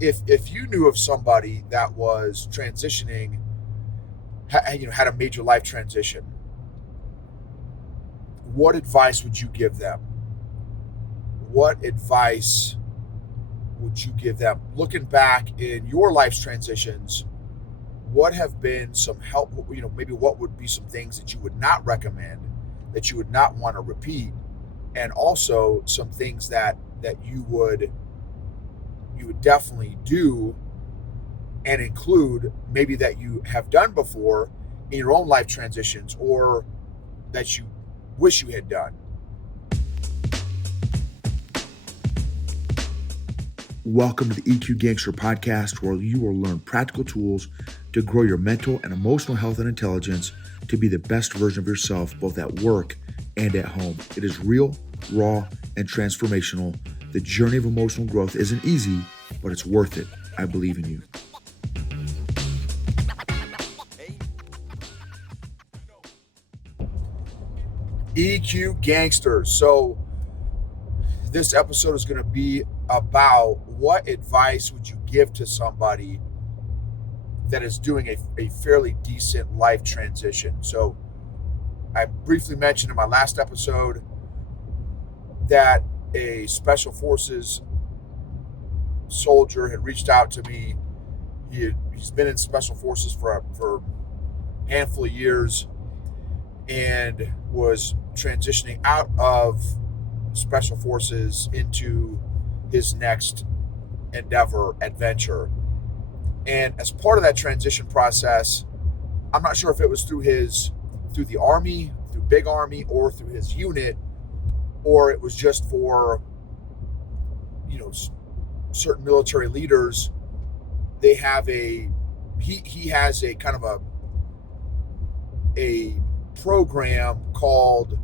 if you knew of somebody that was transitioning, had a major life transition, what advice would you give them? What advice would you give them? Looking back in your life's transitions, what have been some help, maybe what would be some things that you would not recommend, that you would not want to repeat, and also some things that you would definitely do and include, maybe that you have done before in your own life transitions, or that you wish you had done. Welcome to the EQ Gangster podcast, where you will learn practical tools to grow your mental and emotional health and intelligence to be the best version of yourself, both at work and at home. It is real, raw, and transformational. The journey of emotional growth isn't easy, but it's worth it. I believe in you. EQ Gangsters. So this episode is going to be about what advice would you give to somebody that is doing a fairly decent life transition. So I briefly mentioned in my last episode that a special forces soldier had reached out to me. He's been in special forces for a handful of years and was transitioning out of special forces into his next adventure. And as part of that transition process, I'm not sure if it was through the Army, through Big Army, or through his unit, or it was just for, certain military leaders. They have he has a kind of a program called,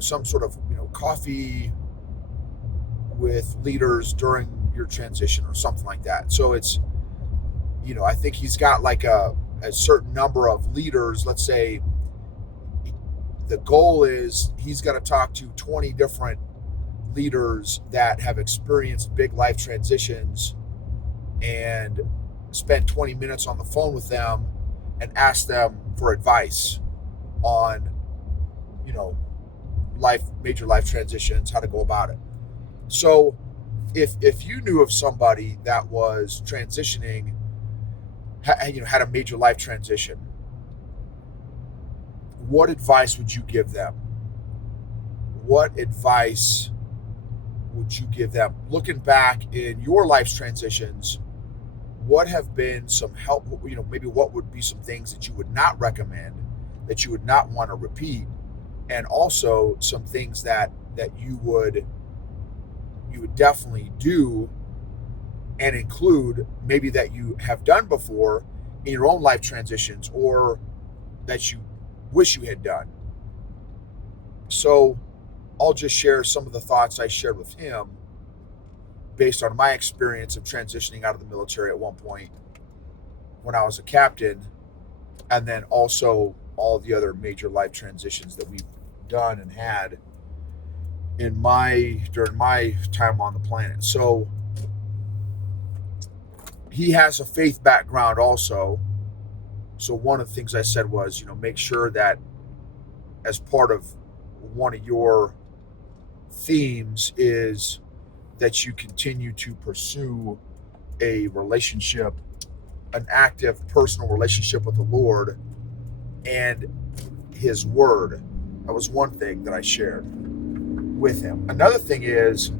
some sort of, coffee with leaders during your transition or something like that. So it's, I think he's got like a certain number of leaders. Let's say the goal is he's got to talk to 20 different leaders that have experienced big life transitions and spend 20 minutes on the phone with them and ask them for advice on, major life transitions, how to go about it. So if you knew of somebody that was transitioning, had a major life transition, what advice would you give them? What advice would you give them? Looking back in your life's transitions, what have been some help, maybe what would be some things that you would not recommend, that you would not want to repeat, and also some things that you would definitely do and include, maybe that you have done before in your own life transitions, or that you wish you had done. So I'll just share some of the thoughts I shared with him based on my experience of transitioning out of the military at one point when I was a captain, and then also all the other major life transitions that we've done and had during my time on the planet. So he has a faith background also. So one of the things I said was, make sure that as part of one of your themes is that you continue to pursue a relationship, an active personal relationship with the Lord and his word. That was one thing that I shared with him. Another thing is,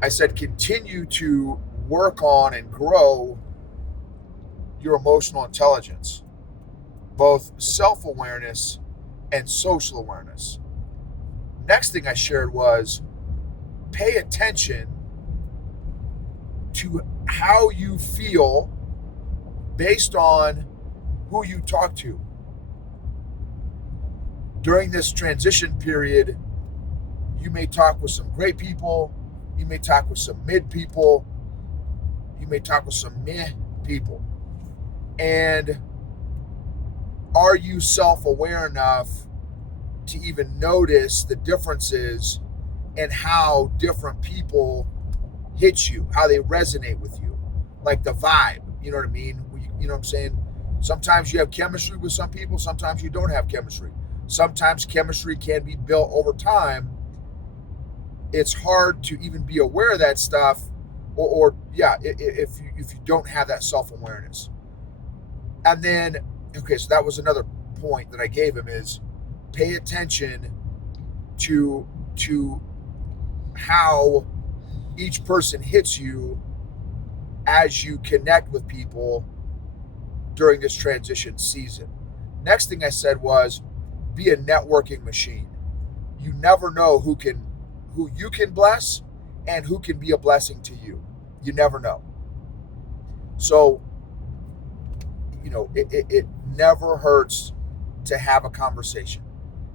I said, continue to work on and grow your emotional intelligence, both self-awareness and social awareness. Next thing I shared was, pay attention to how you feel based on who you talk to. During this transition period, you may talk with some great people, you may talk with some mid people, you may talk with some meh people. And are you self-aware enough to even notice the differences in how different people hit you, how they resonate with you, like the vibe. You know what I mean? You know what I'm saying? Sometimes you have chemistry with some people, sometimes you don't have chemistry. Sometimes chemistry can be built over time. It's hard to even be aware of that stuff, or yeah, if you don't have that self-awareness. And then, okay, so that was another point that I gave him, is pay attention to how each person hits you as you connect with people during this transition season. Next thing I said was, be a networking machine. You never know who you can bless and who can be a blessing to you. You never know. So, it never hurts to have a conversation.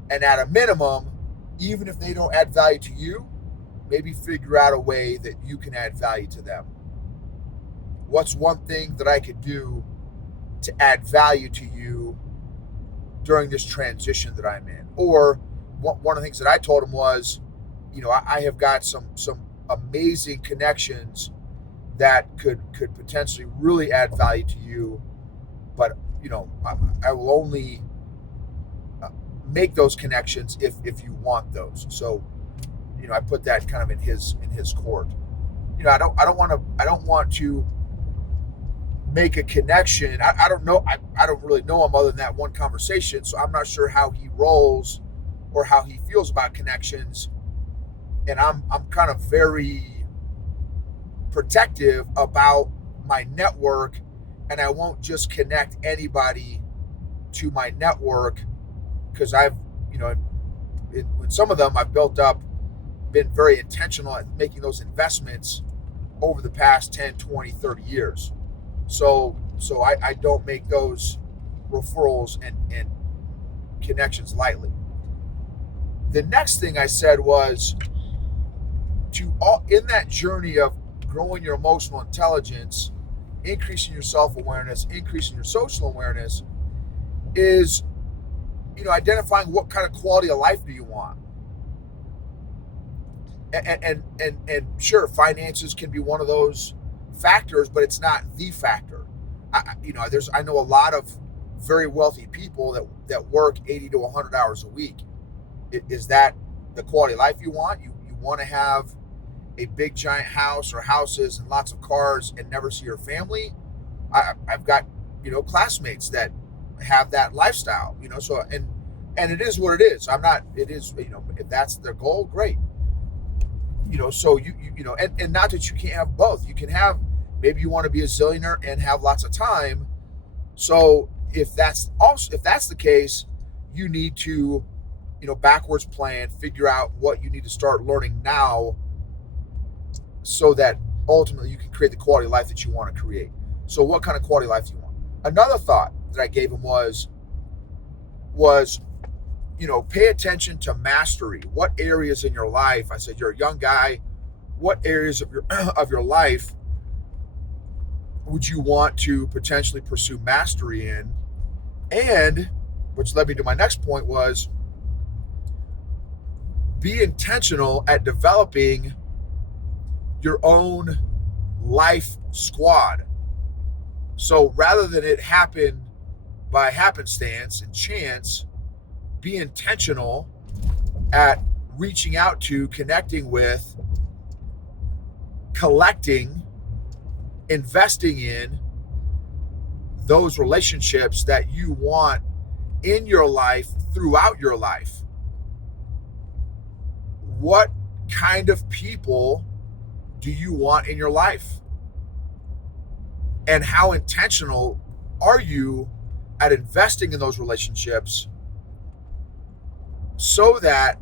And at a minimum, even if they don't add value to you, maybe figure out a way that you can add value to them. What's one thing that I could do to add value to you during this transition that I'm in? Or one of the things that I told him was, I have got some amazing connections that could potentially really add value to you, but I will only make those connections if you want those. So, I put that kind of in his court. I don't want to make a connection. I don't know. I don't really know him other than that one conversation. So I'm not sure how he rolls or how he feels about connections. And I'm kind of very protective about my network, and I won't just connect anybody to my network, because I've, with some of them I've built up, been very intentional at making those investments over the past 10, 20, 30 years. So I don't make those referrals and connections lightly. The next thing I said was, in that journey of growing your emotional intelligence, increasing your self-awareness, increasing your social awareness, is identifying what kind of quality of life do you want. And sure, finances can be one of those factors, but it's not the factor. I know a lot of very wealthy people that work 80 to 100 hours a week. Is that the quality of life you want? You want to have a big giant house or houses and lots of cars and never see your family? I've got classmates that have that lifestyle. So and it is what it is. It is, if that's their goal, great. So and not that you can't have both. You can have, maybe you want to be a zillionaire and have lots of time. So if that's the case, you need to backwards plan, figure out what you need to start learning now, so that ultimately you can create the quality of life that you want to create. So what kind of quality of life do you want? Another thought that I gave him was pay attention to mastery. What areas in your life, I said, you're a young guy, what areas of your life would you want to potentially pursue mastery in? And which led me to my next point was, be intentional at developing your own life squad. So rather than it happen by happenstance and chance, be intentional at reaching out to, connecting with, collecting, investing in those relationships that you want in your life throughout your life. What kind of people do you want in your life? And how intentional are you at investing in those relationships so that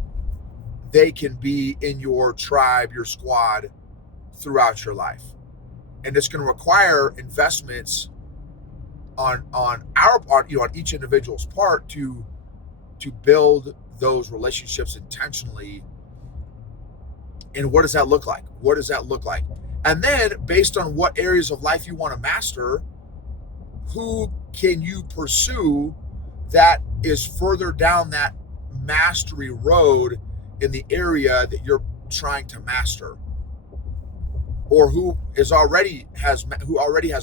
they can be in your tribe, your squad throughout your life? And it's going to require investments on each individual's part to build those relationships intentionally. And what does that look like? What does that look like? And then based on what areas of life you want to master, who can you pursue that is further down that mastery road in the area that you're trying to master? or who already has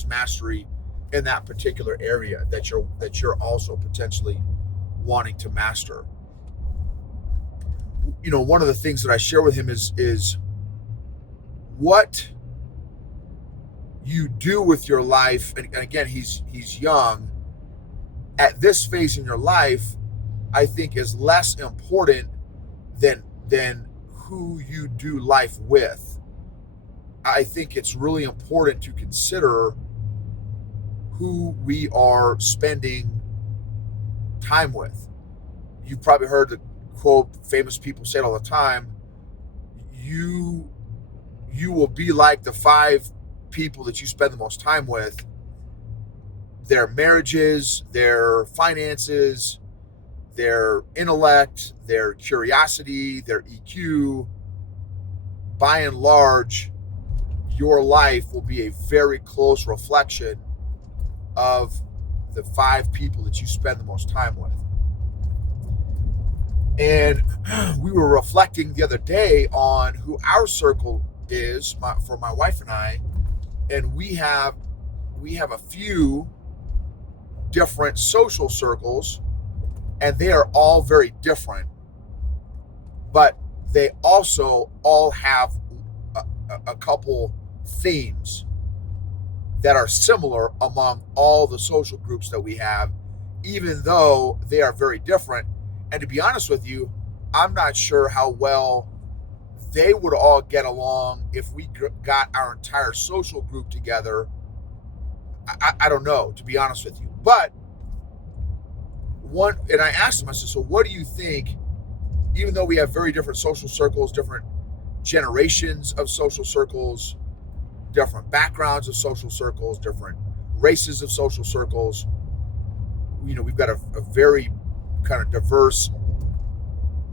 mastery in that particular area that you're also potentially wanting to master. One of the things that I share with him is what you do with your life. And again, he's young. At this phase in your life, I think is less important than who you do life with. I think it's really important to consider who we are spending time with. You've probably heard the quote, famous people say it all the time, you will be like the 5 people that you spend the most time with. Their marriages, their finances, their intellect, their curiosity, their EQ. By and large, your life will be a very close reflection of the 5 people that you spend the most time with. And we were reflecting the other day on who our circle is for my wife and I, and we have a few different social circles, and they are all very different, but they also all have a couple themes that are similar among all the social groups that we have, even though they are very different. And to be honest with you, I'm not sure how well they would all get along if we got our entire social group together. I don't know, to be honest with you. But and I asked him, I said, so what do you think, even though we have very different social circles, different generations of social circles, different backgrounds of social circles, different races of social circles, we've got a very kind of diverse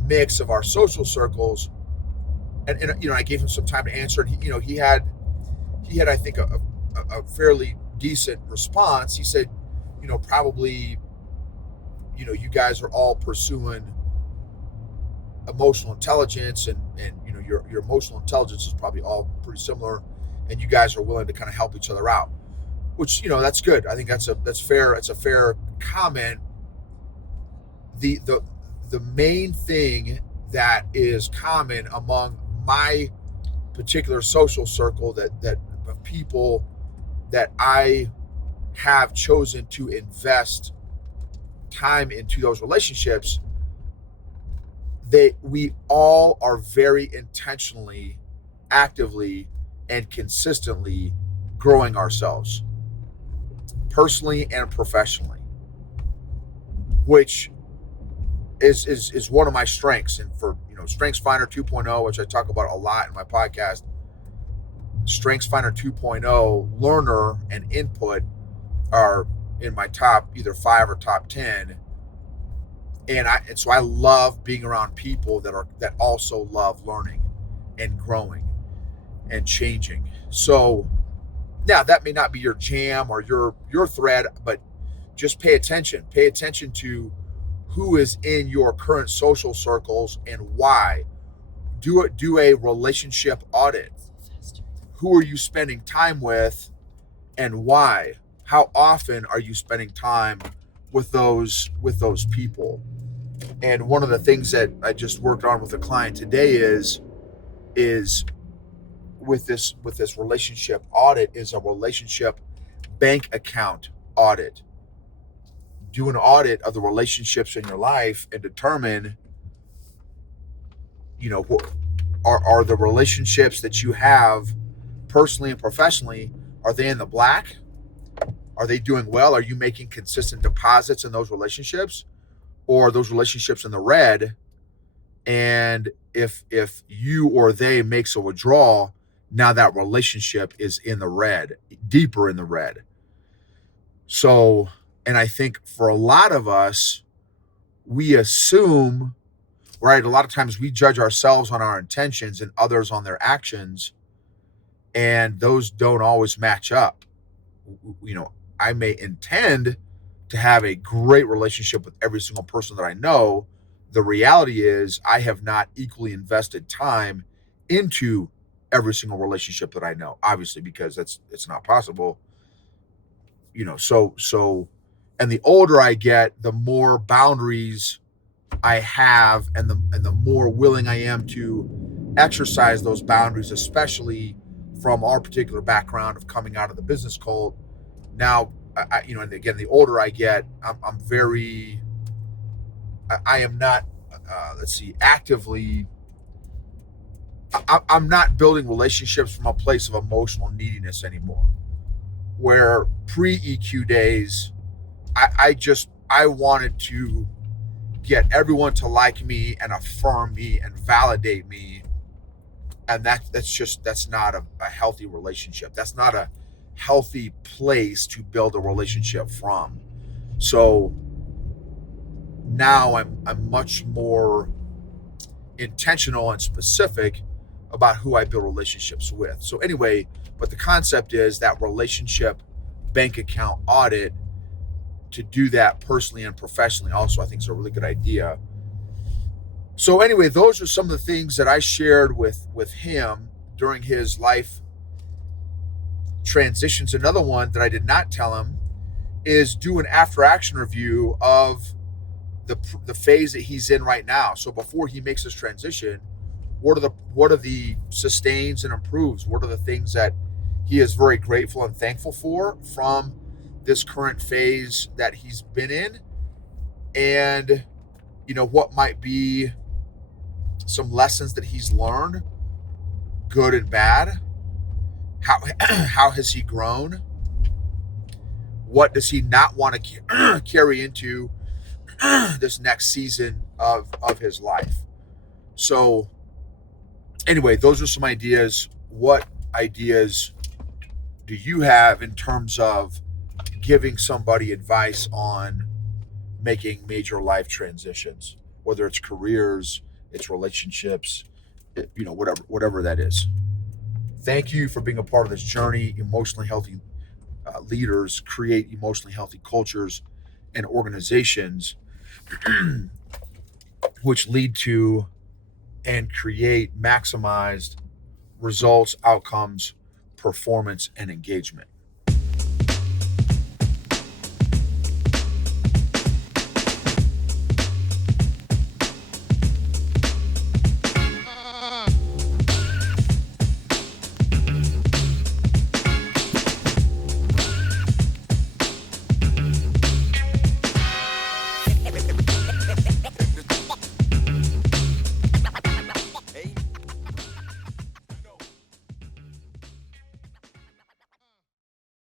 mix of our social circles. And I gave him some time to answer, and he had I think a fairly decent response. He said, probably, you guys are all pursuing emotional intelligence, and your emotional intelligence is probably all pretty similar, and you guys are willing to kind of help each other out, which that's good. I think that's fair. It's a fair comment. The main thing that is common among my particular social circle that of people that I have chosen to invest time into those relationships, we all are very intentionally, actively, and consistently growing ourselves personally and professionally, which is one of my strengths. And for StrengthsFinder 2.0, which I talk about a lot in my podcast, StrengthsFinder 2.0 learner and input are in my top either 5 or top 10. And so I love being around people that also love learning and growing and changing. So now that may not be your jam or your thread, but just pay attention. Pay attention to who is in your current social circles and why. Do a relationship audit. Who are you spending time with and why? How often are you spending time with those people? And one of the things that I just worked on with a client today is with this relationship audit is a relationship bank account audit. Do an audit of the relationships in your life and determine, are the relationships that you have personally and professionally, are they in the black? Are they doing well? Are you making consistent deposits in those relationships? Or are those relationships in the red? And if you or they makes a withdrawal, now that relationship is in the red, deeper in the red. So, and I think for a lot of us, we assume, right? A lot of times we judge ourselves on our intentions and others on their actions, and those don't always match up. I may intend to have a great relationship with every single person that I know. The reality is I have not equally invested time into every single relationship that I know, obviously, because it's not possible. So and the older I get, the more boundaries I have, and the more willing I am to exercise those boundaries, especially from our particular background of coming out of the business cult. Now, and again, the older I get, I'm very, I am not, actively. I'm not building relationships from a place of emotional neediness anymore. Where pre-EQ days, I wanted to get everyone to like me and affirm me and validate me, and that's not a healthy relationship. That's not a healthy place to build a relationship from. So now I'm much more intentional and specific about who I build relationships with. So anyway, but the concept is that relationship bank account audit, to do that personally and professionally also, I think is a really good idea. So anyway, those are some of the things that I shared with him during his life transitions. Another one that I did not tell him is do an after action review of the phase that he's in right now. So before he makes this transition, what are the sustains and improves? What are the things that he is very grateful and thankful for from this current phase that he's been in? And what might be some lessons that he's learned, good and bad? How has he grown? What does he not want to carry into this next season of his life? So anyway, those are some ideas. What ideas do you have in terms of giving somebody advice on making major life transitions, whether it's careers, it's relationships, whatever that is? Thank you for being a part of this journey. Emotionally healthy leaders create emotionally healthy cultures and organizations, which lead to and create maximized results, outcomes, performance, and engagement.